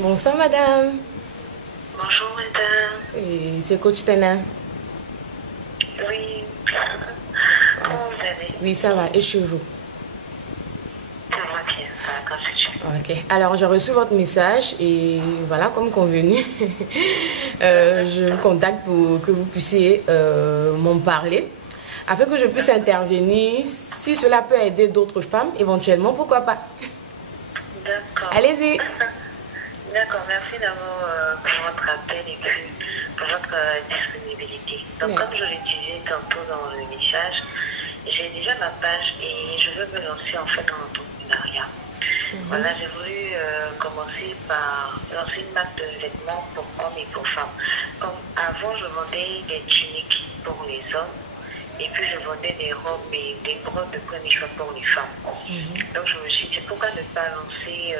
Bonsoir madame. Bonjour madame. Et c'est coach Tana. Oui. Comment vous allez? Oui, ça va. Et chez vous? Ça va bien, ça va, grâce à Dieu. Ok. Alors, j'ai reçu votre message et voilà, comme convenu, je vous contacte pour que vous puissiez m'en parler afin que je puisse intervenir. Si cela peut aider d'autres femmes, éventuellement, pourquoi pas? D'accord. Allez-y. D'accord, merci d'abord pour votre appel et puis pour votre disponibilité. Donc, comme je le disais tantôt dans le message, j'ai déjà ma page et je veux me lancer en fait dans l'entrepreneuriat. Voilà, j'ai voulu commencer par lancer une marque de vêtements pour hommes et pour femmes. Comme avant, je vendais des tuniques pour les hommes et puis je vendais des robes et des robes de premier choix pour les femmes. Donc, je me suis dit, pourquoi ne pas lancer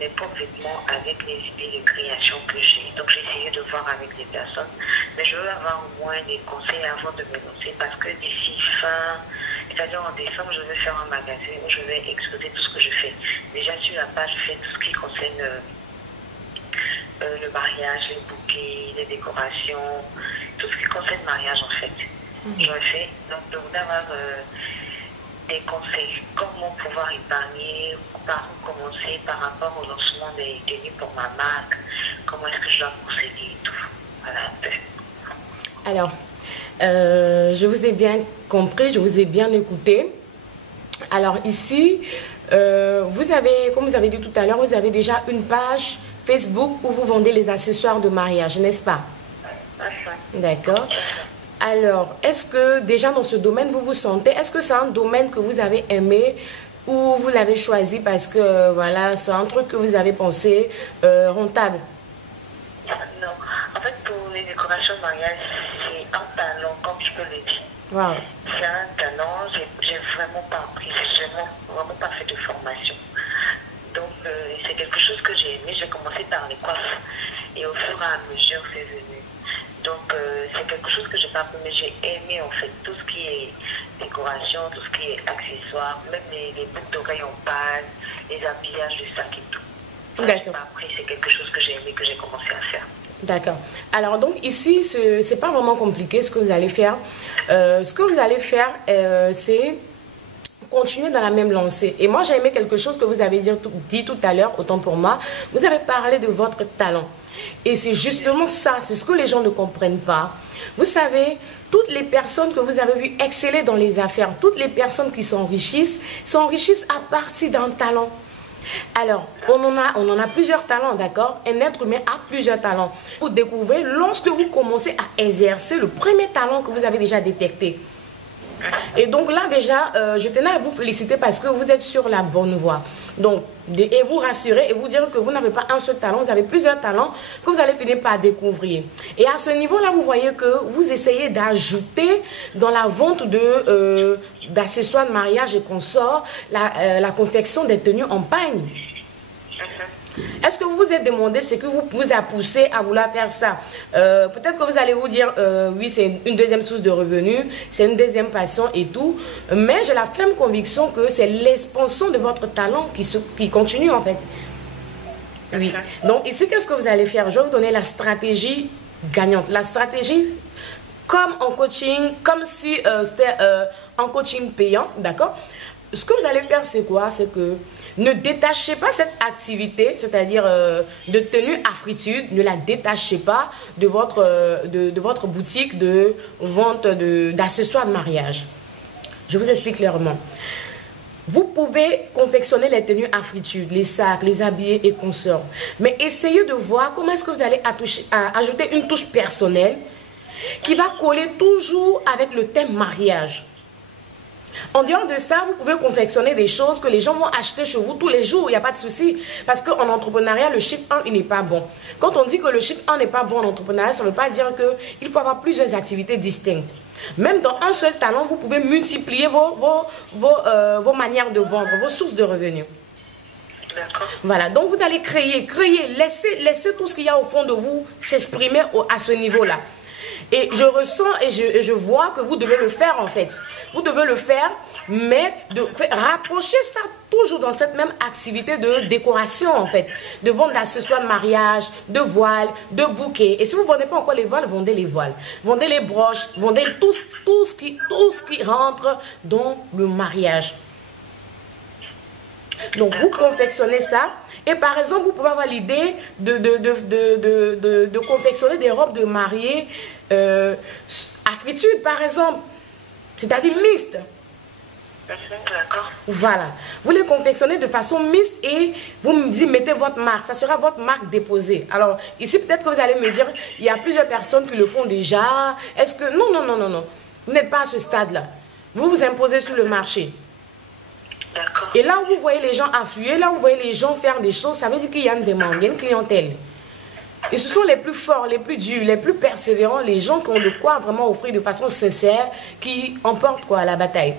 mes propres vêtements avec les idées de création que j'ai. Donc j'ai essayé de voir avec des personnes, mais je veux avoir au moins des conseils avant de me lancer parce que d'ici fin, c'est-à-dire en décembre, je vais faire un magasin où je vais exposer tout ce que je fais. Déjà sur la page, je fais tout ce qui concerne le mariage, les bouquets, les décorations, tout ce qui concerne le mariage en fait. Je le fais. Donc je voudrais avoir des conseils, comment pouvoir épargner, par où commencer par rapport au lancement des tenues pour ma marque, comment est-ce que je dois procéder et tout. Voilà un peu. Alors, je vous ai bien compris, je vous ai bien écouté. Alors ici, vous avez, comme vous avez dit tout à l'heure, vous avez déjà une page Facebook où vous vendez les accessoires de mariage, n'est-ce pas? D'accord. Alors, est-ce que déjà dans ce domaine, vous vous sentez, est-ce que c'est un domaine que vous avez aimé ou vous l'avez choisi parce que, voilà, c'est un truc que vous avez pensé rentable? Non, en fait, pour les décorations de mariage, c'est un talent, comme je peux le dire. Wow. C'est un talent, j'ai vraiment pas appris, j'ai vraiment pas fait de formation. Donc, c'est quelque chose que j'ai aimé. J'ai commencé par les coiffes et au fur et à mesure, c'est venu. Donc, c'est quelque chose que je n'ai pas appris, mais j'ai aimé en fait tout ce qui est décoration, tout ce qui est accessoires, même les boucles d'oreilles en pâte, les habillages du sac et tout. D'accord. Après, c'est quelque chose que j'ai aimé, que j'ai commencé à faire. D'accord. Alors, donc ici, ce n'est pas vraiment compliqué ce que vous allez faire. Ce que vous allez faire, c'est continuer dans la même lancée. Et moi, j'ai aimé quelque chose que vous avez dit tout à l'heure, autant pour moi. Vous avez parlé de votre talent. Et c'est justement ça, c'est ce que les gens ne comprennent pas. Vous savez, toutes les personnes que vous avez vues exceller dans les affaires, toutes les personnes qui s'enrichissent à partir d'un talent. Alors, on en a plusieurs talents, d'accord? Un être humain a plusieurs talents. Vous découvrez lorsque vous commencez à exercer le premier talent que vous avez déjà détecté. Et donc là déjà, je tenais à vous féliciter parce que vous êtes sur la bonne voie. Donc, et vous rassurer et vous dire que vous n'avez pas un seul talent, vous avez plusieurs talents que vous allez finir par découvrir. Et à ce niveau-là, vous voyez que vous essayez d'ajouter dans la vente d'accessoires de mariage et consorts la confection des tenues en pagne. Est-ce que vous vous êtes demandé ce que vous a poussé à vouloir faire ça? Peut-être que vous allez vous dire, oui, c'est une deuxième source de revenus, c'est une deuxième passion et tout. Mais j'ai la ferme conviction que c'est l'expansion de votre talent qui continue en fait. Oui. Donc ici, qu'est-ce que vous allez faire? Je vais vous donner la stratégie gagnante. La stratégie, comme en coaching, comme si c'était un coaching payant, d'accord? Ce que vous allez faire, c'est quoi? C'est que ne détachez pas cette activité, c'est-à-dire de tenue afritude, ne la détachez pas de votre boutique de vente d'accessoires de mariage. Je vous explique clairement. Vous pouvez confectionner les tenues afritude, les sacs, les habillés et consorts. Mais essayez de voir comment est-ce que vous allez ajouter une touche personnelle qui va coller toujours avec le thème mariage. En dehors de ça, vous pouvez confectionner des choses que les gens vont acheter chez vous tous les jours, il n'y a pas de souci. Parce qu'en entrepreneuriat, le chiffre 1, il n'est pas bon. Quand on dit que le chiffre 1 n'est pas bon en entrepreneuriat, ça ne veut pas dire qu'il faut avoir plusieurs activités distinctes. Même dans un seul talent, vous pouvez multiplier vos manières de vendre, vos sources de revenus. Voilà, donc vous allez créer, laissez tout ce qu'il y a au fond de vous s'exprimer à ce niveau-là. Et je ressens et je vois que vous devez le faire en fait. Vous devez le faire, mais de rapprocher ça toujours dans cette même activité de décoration en fait. De vendre d'accessoires de mariage, de voiles, de bouquets. Et si vous ne vendez pas encore les voiles, vendez les voiles. Vendez les broches, vendez tout ce qui rentre dans le mariage. Donc vous confectionnez ça. Et par exemple, vous pouvez avoir l'idée de confectionner des robes de mariée à friture, par exemple. C'est-à-dire mixte. D'accord. Voilà. Vous les confectionnez de façon mixte et vous me dites, mettez votre marque. Ça sera votre marque déposée. Alors, ici, peut-être que vous allez me dire, il y a plusieurs personnes qui le font déjà. Est-ce que... Non, non, non, non, non. Vous n'êtes pas à ce stade-là. Vous vous imposez sur le marché. Et là où vous voyez les gens affluer, là où vous voyez les gens faire des choses, ça veut dire qu'il y a une demande, il y a une clientèle. Et ce sont les plus forts, les plus durs, les plus persévérants, les gens qui ont de quoi vraiment offrir de façon sincère, qui emportent quoi la bataille.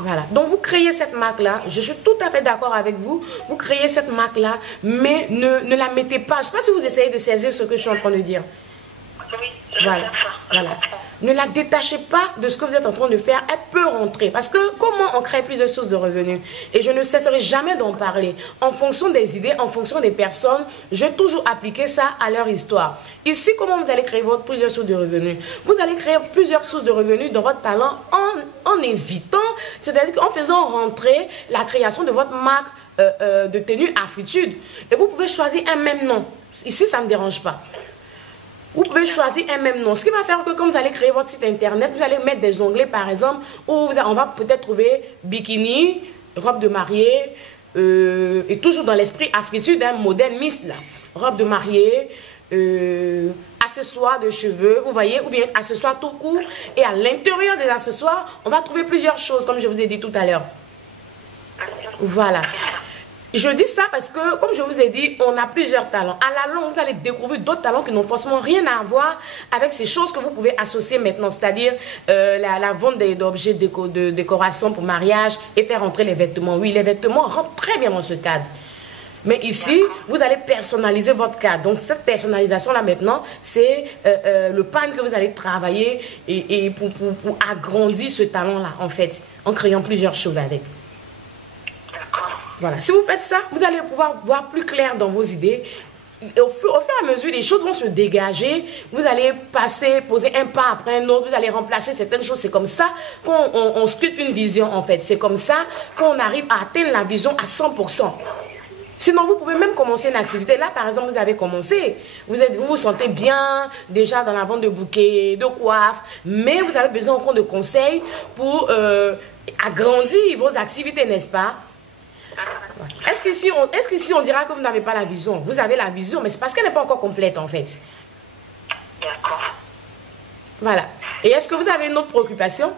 Voilà. Donc vous créez cette marque-là, je suis tout à fait d'accord avec vous, vous créez cette marque-là, mais ne la mettez pas. Je ne sais pas si vous essayez de saisir ce que je suis en train de dire. Oui, voilà. Voilà. Ne la détachez pas de ce que vous êtes en train de faire. Elle peut rentrer. Parce que comment on crée plusieurs sources de revenus? Et je ne cesserai jamais d'en parler. En fonction des idées, en fonction des personnes, je vais toujours appliquer ça à leur histoire. Ici, comment vous allez créer plusieurs sources de revenus? Vous allez créer plusieurs sources de revenus dans votre talent en évitant, c'est-à-dire en faisant rentrer la création de votre marque de tenue à fritude. Et vous pouvez choisir un même nom. Ici, ça ne me dérange pas. Vous pouvez choisir un même nom. Ce qui va faire que quand vous allez créer votre site internet, vous allez mettre des onglets par exemple, où on va peut-être trouver bikini, robe de mariée, et toujours dans l'esprit africain d'un modèle mixte là. Robe de mariée, accessoires de cheveux, vous voyez, ou bien accessoires tout court. Et à l'intérieur des accessoires, on va trouver plusieurs choses, comme je vous ai dit tout à l'heure. Voilà. Je dis ça parce que, comme je vous ai dit, on a plusieurs talents. À la longue, vous allez découvrir d'autres talents qui n'ont forcément rien à voir avec ces choses que vous pouvez associer maintenant, c'est-à-dire la vente d'objets de décoration pour mariage et faire entrer les vêtements. Oui, les vêtements rentrent très bien dans ce cadre. Mais ici, vous allez personnaliser votre cadre. Donc, cette personnalisation-là, maintenant, c'est le pan que vous allez travailler et pour agrandir ce talent-là, en fait, en créant plusieurs choses avec. Voilà. Si vous faites ça, vous allez pouvoir voir plus clair dans vos idées. Et au fur et à mesure, les choses vont se dégager. Vous allez poser un pas après un autre. Vous allez remplacer certaines choses. C'est comme ça qu'on sculpte une vision, en fait. C'est comme ça qu'on arrive à atteindre la vision à 100%. Sinon, vous pouvez même commencer une activité. Là, par exemple, vous avez commencé. Vous vous sentez bien déjà dans la vente de bouquets, de coiffes. Mais vous avez besoin encore de conseils pour agrandir vos activités, n'est-ce pas? Est-ce qu'ici on dira que vous n'avez pas la vision? Vous avez la vision, mais c'est parce qu'elle n'est pas encore complète en fait. D'accord. Voilà. Et est-ce que vous avez une autre préoccupation?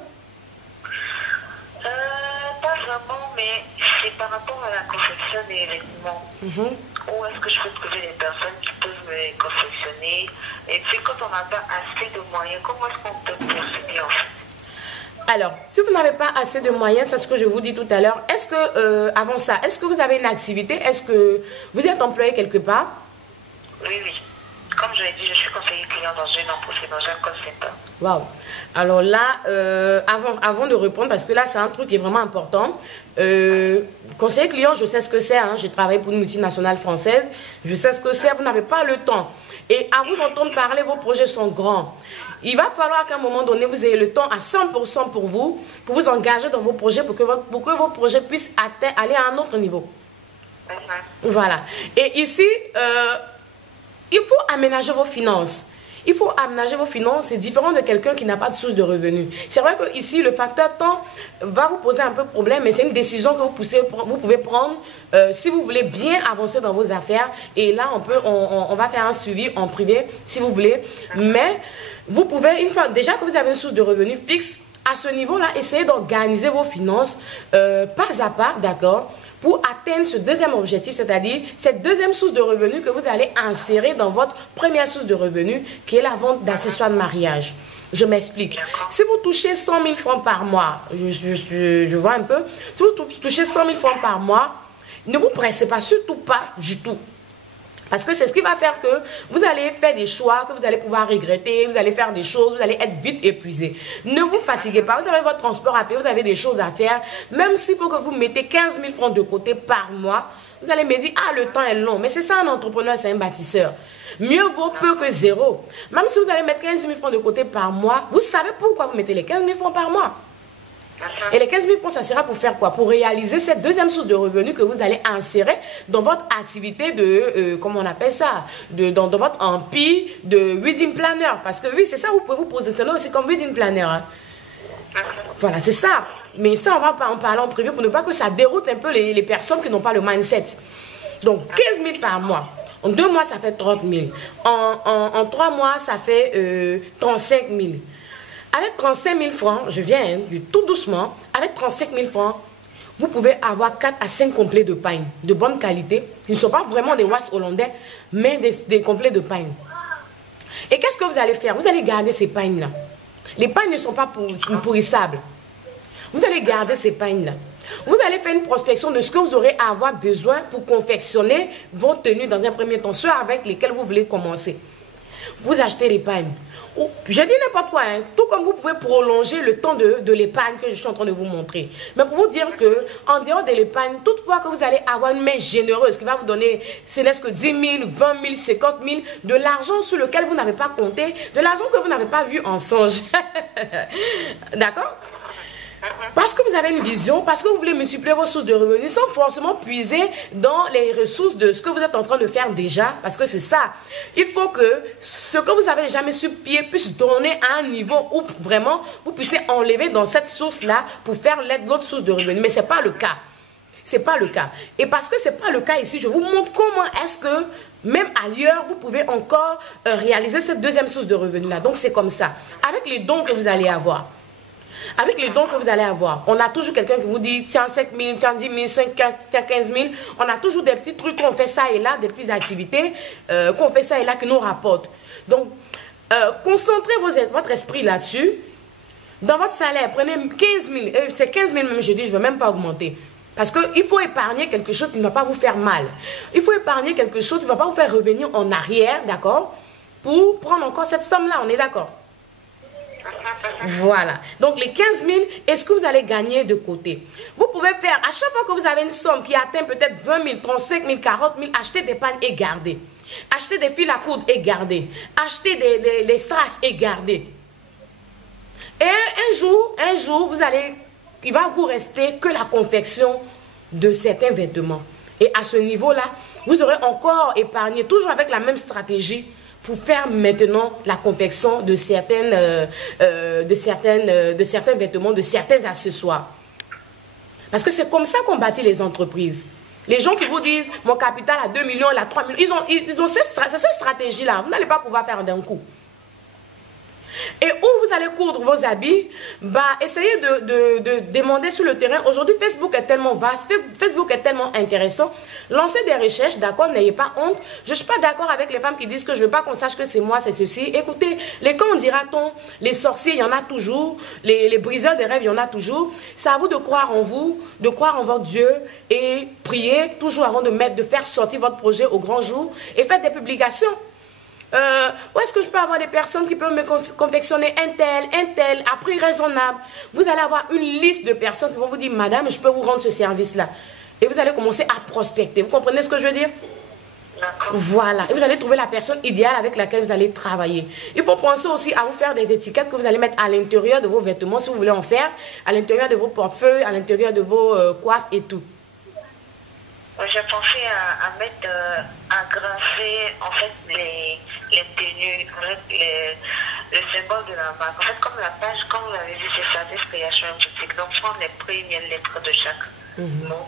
Pas vraiment, mais c'est par rapport à la confection des vêtements. Où est-ce que je peux trouver des personnes qui peuvent me confectionner? Et puis quand on n'a pas assez de moyens, comment est-ce qu'on peut procéder en fait? Alors, si vous n'avez pas assez de moyens, c'est ce que je vous dis tout à l'heure, est-ce que, avant ça, est-ce que vous avez une activité? Est-ce que vous êtes employé quelque part? Oui, oui. Comme je l'ai dit, je suis conseiller client dans une entreprise, dans un call center. Waouh. Alors là, avant de répondre, parce que là, c'est un truc qui est vraiment important. Conseiller client, je sais ce que c'est. Hein, je travaille pour une multinationale française. Je sais ce que c'est. Vous n'avez pas le temps. Et à vous entendre parler, vos projets sont grands. Il va falloir qu'à un moment donné, vous ayez le temps à 100% pour vous engager dans vos projets, pour que vos projets puissent aller à un autre niveau. Voilà. Et ici, il faut aménager vos finances. Il faut aménager vos finances, c'est différent de quelqu'un qui n'a pas de source de revenus. C'est vrai que ici, le facteur temps va vous poser un peu de problème, mais c'est une décision que vous pouvez prendre si vous voulez bien avancer dans vos affaires. Et là, on va faire un suivi en privé, si vous voulez. Mais vous pouvez, une fois déjà que vous avez une source de revenus fixe, à ce niveau-là, essayez d'organiser vos finances pas à pas, d'accord, pour atteindre ce deuxième objectif, c'est-à-dire cette deuxième source de revenus que vous allez insérer dans votre première source de revenus, qui est la vente d'accessoires de mariage. Je m'explique. Si vous touchez 100 000 francs par mois, je vois un peu, si vous touchez 100 000 francs par mois, ne vous pressez pas, surtout pas du tout. Parce que c'est ce qui va faire que vous allez faire des choix, que vous allez pouvoir regretter, vous allez faire des choses, vous allez être vite épuisé. Ne vous fatiguez pas, vous avez votre transport à payer, vous avez des choses à faire. Même s'il faut que vous mettez 15 000 francs de côté par mois, vous allez me dire, ah, le temps est long. Mais c'est ça un entrepreneur, c'est un bâtisseur. Mieux vaut peu que zéro. Même si vous allez mettre 15 000 francs de côté par mois, vous savez pourquoi vous mettez les 15 000 francs par mois. Et les 15 000 francs, ça sera pour faire quoi? Pour réaliser cette deuxième source de revenus que vous allez insérer dans votre activité de, comment on appelle ça, dans votre empire de wedding planner. Parce que oui, c'est ça, vous pouvez vous positionner aussi comme wedding planner. Hein. Voilà, c'est ça. Mais ça, on va en parler en privé pour ne pas que ça déroute un peu les personnes qui n'ont pas le mindset. Donc, 15 000 par mois. En 2 mois, ça fait 30 000. En 3 mois, ça fait 35 000. Avec 35 000 francs, je viens tout doucement, avec 35 000 francs, vous pouvez avoir 4 à 5 complets de pain de bonne qualité, qui ne sont pas vraiment des wasps hollandais, mais des complets de pain. Et qu'est-ce que vous allez faire? Vous allez garder ces pains-là. Les pains ne sont pas pourrissables. Vous allez garder ces pains-là. Vous allez faire une prospection de ce que vous aurez à avoir besoin pour confectionner vos tenues dans un premier temps, ceux avec lesquels vous voulez commencer. Vous achetez les pains. Je dis n'importe quoi, hein. Tout comme vous pouvez prolonger le temps de l'épargne que je suis en train de vous montrer. Mais pour vous dire que en dehors de l'épargne, toutefois que vous allez avoir une main généreuse qui va vous donner, ce n'est que 10 000, 20 000, 50 000, de l'argent sur lequel vous n'avez pas compté, de l'argent que vous n'avez pas vu en songe. D'accord? Parce que vous avez une vision, parce que vous voulez multiplier vos sources de revenus sans forcément puiser dans les ressources de ce que vous êtes en train de faire déjà. Parce que c'est ça. Il faut que ce que vous avez déjà mis sur pied puisse donner à un niveau où vraiment vous puissiez enlever dans cette source-là pour faire l'autre source de revenus. Mais ce n'est pas le cas. Ce n'est pas le cas. Et parce que ce n'est pas le cas ici, je vous montre comment est-ce que même ailleurs, vous pouvez encore réaliser cette deuxième source de revenus-là. Donc c'est comme ça. Avec les dons que vous allez avoir. Avec les dons que vous allez avoir, on a toujours quelqu'un qui vous dit tiens 5 000, tiens 10 000, tiens 15 000. On a toujours des petits trucs qu'on fait ça et là, des petites activités qu'on fait ça et là qui nous rapportent. Donc, concentrez votre esprit là-dessus. Dans votre salaire, prenez 15 000. C'est 15 000 même, je dis, je ne veux même pas augmenter. Parce qu'il faut épargner quelque chose qui ne va pas vous faire mal. Il faut épargner quelque chose qui ne va pas vous faire revenir en arrière, d'accord? Pour prendre encore cette somme-là, on est d'accord? Voilà. Donc, les 15 000, est-ce que vous allez gagner de côté? Vous pouvez faire, à chaque fois que vous avez une somme qui atteint peut-être 20 000, 35 000, 40 000, achetez des pannes et gardez. Achetez des fils à coudre et gardez. Achetez des strass et gardez. Et un jour, il va vous rester que la confection de certains vêtements. Et à ce niveau-là, vous aurez encore épargné, toujours avec la même stratégie, pour faire maintenant la confection de certains vêtements, de certains accessoires. Parce que c'est comme ça qu'on bâtit les entreprises. Les gens qui vous disent, mon capital a 2 millions, il a 3 millions, ils ont cette stratégie-là. Vous n'allez pas pouvoir faire d'un coup. Et où vous allez coudre vos habits, essayez de demander sur le terrain. Aujourd'hui, Facebook est tellement vaste, Facebook est tellement intéressant. Lancez des recherches, d'accord, n'ayez pas honte. Je ne suis pas d'accord avec les femmes qui disent que je ne veux pas qu'on sache que c'est moi, c'est ceci. Écoutez, les camps, dira-t-on, les sorciers, il y en a toujours. Les briseurs de rêves, il y en a toujours. C'est à vous de croire en vous, de croire en votre Dieu et prier toujours avant de faire sortir votre projet au grand jour et faites des publications. Où est-ce que je peux avoir des personnes qui peuvent me confectionner un tel, à prix raisonnable? Vous allez avoir une liste de personnes qui vont vous dire, madame, je peux vous rendre ce service-là. Et vous allez commencer à prospecter. Vous comprenez ce que je veux dire? Voilà. Et vous allez trouver la personne idéale avec laquelle vous allez travailler. Il faut penser aussi à vous faire des étiquettes que vous allez mettre à l'intérieur de vos vêtements, si vous voulez en faire, à l'intérieur de vos portefeuilles, à l'intérieur de vos coiffes et tout. J'ai pensé à mettre, à graver en fait les tenues, le symbole de la marque. En fait, comme la page, comme vous l'avez dit, c'est Service Création Boutique. Donc, prendre les premières lettres de chaque mot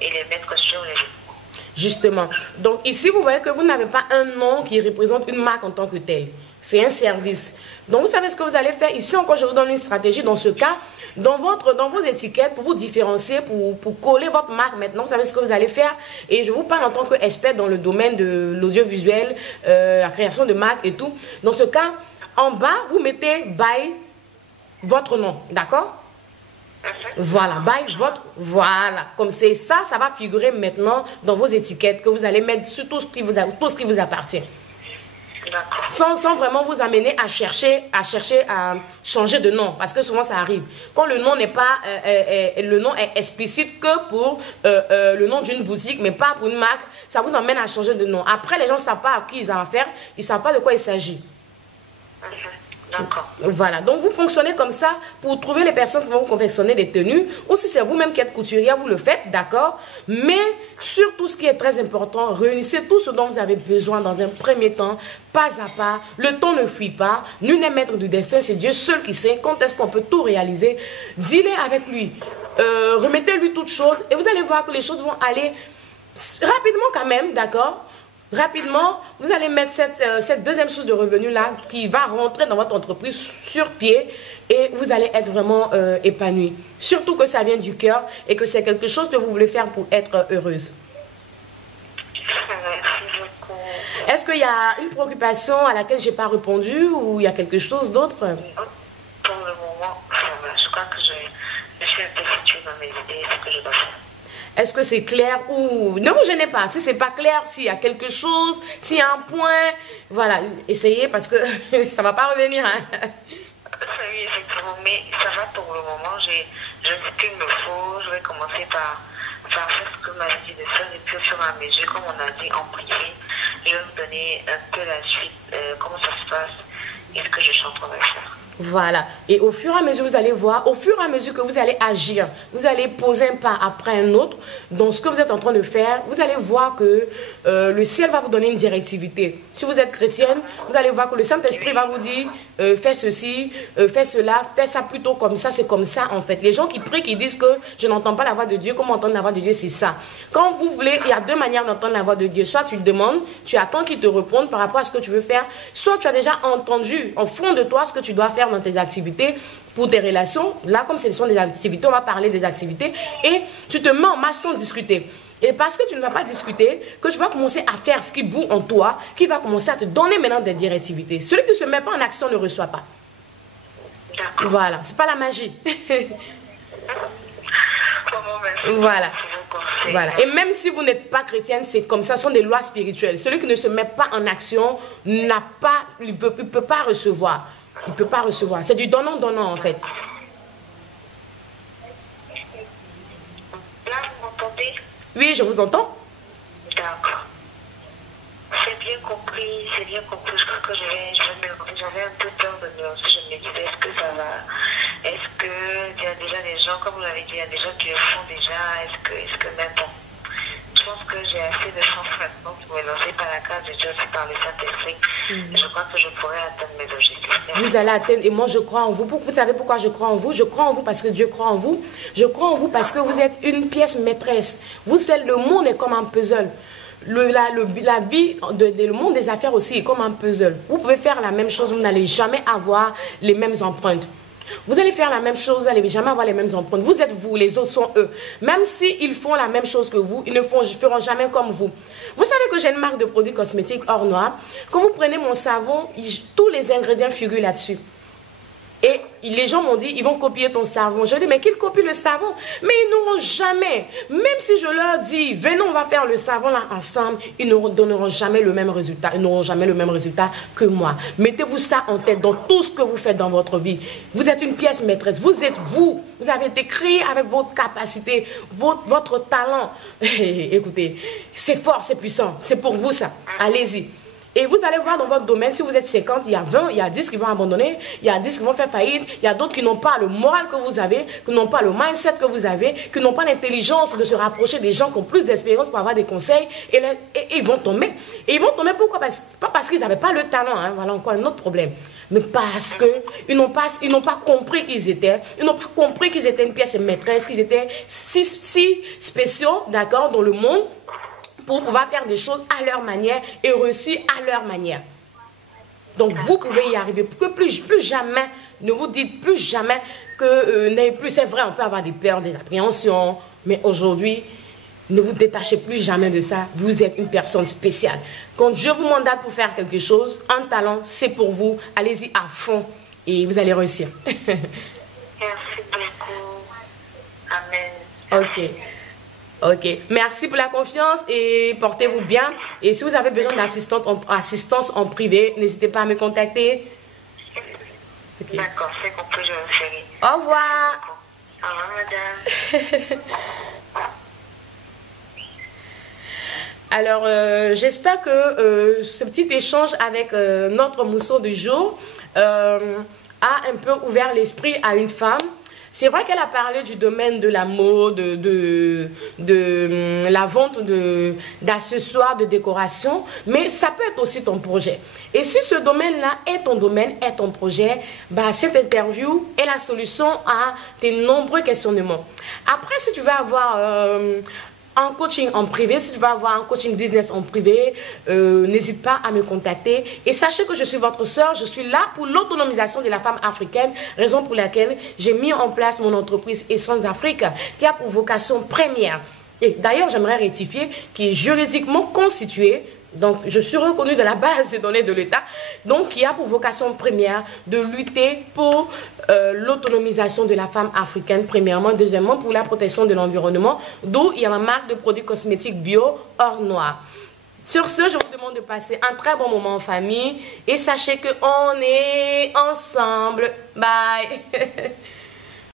et les mettre sur les vêtements. Justement. Donc, ici, vous voyez que vous n'avez pas un nom qui représente une marque en tant que telle. C'est un service. Donc, vous savez ce que vous allez faire. Ici, encore, je vous donne une stratégie. Dans ce cas, dans vos étiquettes, pour vous différencier, pour coller votre marque maintenant, vous savez ce que vous allez faire. Et je vous parle en tant qu'expert dans le domaine de l'audiovisuel, la création de marques et tout. Dans ce cas, en bas, vous mettez by votre nom. D'accord? Voilà, voilà. Comme c'est ça, ça va figurer maintenant dans vos étiquettes que vous allez mettre sur tout ce qui vous appartient. Sans vraiment vous amener à chercher à changer de nom, parce que souvent ça arrive. Quand le nom n'est pas, le nom est explicite que pour le nom d'une boutique, mais pas pour une marque, ça vous emmène à changer de nom. Après, les gens ne savent pas à qui ils ont affaire, ils ne savent pas de quoi il s'agit. Voilà, donc vous fonctionnez comme ça pour trouver les personnes qui vont vous confectionner des tenues, ou si c'est vous-même qui êtes couturière, vous le faites, d'accord. Mais surtout, ce qui est très important, réunissez tout ce dont vous avez besoin dans un premier temps, pas à pas. Le temps ne fuit pas, nul n'est maître du destin, c'est Dieu seul qui sait quand est-ce qu'on peut tout réaliser. Dealez avec lui, remettez-lui toutes choses et vous allez voir que les choses vont aller rapidement quand même, d'accord. Rapidement, vous allez mettre cette deuxième source de revenus-là qui va rentrer dans votre entreprise sur pied et vous allez être vraiment épanoui. Surtout que ça vient du cœur et que c'est quelque chose que vous voulez faire pour être heureuse. Merci beaucoup. Est-ce qu'il y a une préoccupation à laquelle je n'ai pas répondu ou il y a quelque chose d'autre? Pour le moment, je crois que je suis un peu située dans mes idées, ce que je dois faire. Est-ce que c'est clair ou... Ne vous gênez pas. Si ce n'est pas clair, s'il y a quelque chose, s'il y a un point, voilà, essayez parce que ça ne va pas revenir. Hein. Oui, effectivement, mais ça va pour le moment. J'ai ce qu'il me faut. Je vais commencer par faire ce que m'a dit de faire et puis au fur et à mesure, comme on a dit en privé, je vais vous donner un peu la suite, comment ça se passe et ce que je suis en train de faire. Voilà. Et au fur et à mesure, vous allez voir, au fur et à mesure que vous allez agir, vous allez poser un pas après un autre dans ce que vous êtes en train de faire, vous allez voir que le ciel va vous donner une directivité. Si vous êtes chrétienne, vous allez voir que le Saint-Esprit va vous dire fais ceci, fais cela, fais ça plutôt comme ça, c'est comme ça en fait. Les gens qui prient, qui disent que je n'entends pas la voix de Dieu, comment entendre la voix de Dieu, c'est ça. Quand vous voulez, il y a deux manières d'entendre la voix de Dieu. Soit tu le demandes, tu attends qu'il te réponde par rapport à ce que tu veux faire, soit tu as déjà entendu au fond de toi ce que tu dois faire dans tes activités, pour tes relations. Là, comme ce sont des activités, on va parler des activités et tu te mets en marche sans discuter. Et parce que tu ne vas pas discuter, que tu vas commencer à faire ce qui bout en toi, qui va commencer à te donner maintenant des directivités. Celui qui ne se met pas en action ne reçoit pas. Voilà, c'est pas la magie. Voilà. Voilà. Et même si vous n'êtes pas chrétienne, c'est comme ça, ce sont des lois spirituelles. Celui qui ne se met pas en action n'a pas, il ne peut pas recevoir. Il ne peut pas recevoir. C'est du donnant-donnant en fait. Là, vous m'entendez? Oui, je vous entends. D'accord. C'est bien compris, c'est bien compris. Je crois que j'avais un peu peur de me lancer. Je me disais, est-ce que ça va? Est-ce qu'il y a déjà des gens, comme vous l'avez dit, il y a des gens qui le font déjà? Est-ce que même bon? Je pense que j'ai assez de chance maintenant pour me lancer par la grâce de Dieu, aussi par le Saint-Esprit. Je crois que je pourrais atteindre mes objectifs. Vous allez atteindre, et moi je crois en vous. Vous savez pourquoi je crois en vous? Je crois en vous parce que Dieu croit en vous. Je crois en vous parce que vous êtes une pièce maîtresse. Vous, le monde est comme un puzzle. La vie, le monde des affaires aussi est comme un puzzle. Vous pouvez faire la même chose, vous n'allez jamais avoir les mêmes empreintes. Vous allez faire la même chose, vous n'allez jamais avoir les mêmes empreintes. Vous êtes vous, les autres sont eux. Même s'ils font la même chose que vous, ils ne feront jamais comme vous. Vous savez que j'ai une marque de produits cosmétiques hors noir. Quand vous prenez mon savon, tous les ingrédients figurent là-dessus. Et les gens m'ont dit, ils vont copier ton savon. Je dis, mais qu'ils copient le savon? Mais ils n'auront jamais. Même si je leur dis, venez, on va faire le savon là ensemble, ils ne donneront jamais le même résultat. Ils n'auront jamais le même résultat que moi. Mettez-vous ça en tête dans tout ce que vous faites dans votre vie. Vous êtes une pièce maîtresse. Vous êtes vous. Vous avez été créé avec votre capacité, votre talent. Écoutez, c'est fort, c'est puissant. C'est pour vous ça. Allez-y. Et vous allez voir dans votre domaine, si vous êtes 50, il y a 20, il y a 10 qui vont abandonner, il y a 10 qui vont faire faillite, il y a d'autres qui n'ont pas le moral que vous avez, qui n'ont pas le mindset que vous avez, qui n'ont pas l'intelligence de se rapprocher des gens qui ont plus d'expérience pour avoir des conseils, et ils vont tomber. Et ils vont tomber pourquoi? Pas parce qu'ils n'avaient pas le talent, hein, voilà encore un autre problème, mais parce qu'ils n'ont pas compris qui ils étaient, ils n'ont pas compris qu'ils étaient une pièce maîtresse, qu'ils étaient si spéciaux, d'accord, dans le monde, pour pouvoir faire des choses à leur manière et réussir à leur manière. Donc, vous pouvez y arriver. Que plus jamais, ne vous dites plus jamais que n'ayez plus. C'est vrai, on peut avoir des peurs, des appréhensions, mais aujourd'hui, ne vous détachez plus jamais de ça. Vous êtes une personne spéciale. Quand Dieu vous mandate pour faire quelque chose, un talent, c'est pour vous. Allez-y à fond et vous allez réussir. Merci beaucoup. Ok. Ok. Merci pour la confiance et portez-vous bien. Et si vous avez besoin d'assistance en privé, n'hésitez pas à me contacter. Okay. D'accord, c'est compris, je le ferai. Au revoir. Au revoir, madame. Alors, j'espère que ce petit échange avec notre mousseau du jour a un peu ouvert l'esprit à une femme. C'est vrai qu'elle a parlé du domaine de la mode, de la vente d'accessoires, de décoration, mais ça peut être aussi ton projet. Et si ce domaine-là est ton domaine, est ton projet, bah, cette interview est la solution à tes nombreux questionnements. Après, si tu veux avoir un coaching en privé, si tu veux avoir un coaching business en privé, n'hésite pas à me contacter. Et sachez que je suis votre sœur, je suis là pour l'autonomisation de la femme africaine, raison pour laquelle j'ai mis en place mon entreprise Essence Afrique, qui a pour vocation première. Et d'ailleurs, j'aimerais rectifier, qui est juridiquement constituée. Donc, je suis reconnue de la base des données de l'État, donc qui a pour vocation première de lutter pour l'autonomisation de la femme africaine, premièrement. Deuxièmement, pour la protection de l'environnement, d'où il y a ma marque de produits cosmétiques bio hors noir. Sur ce, je vous demande de passer un très bon moment en famille et sachez qu'on est ensemble. Bye.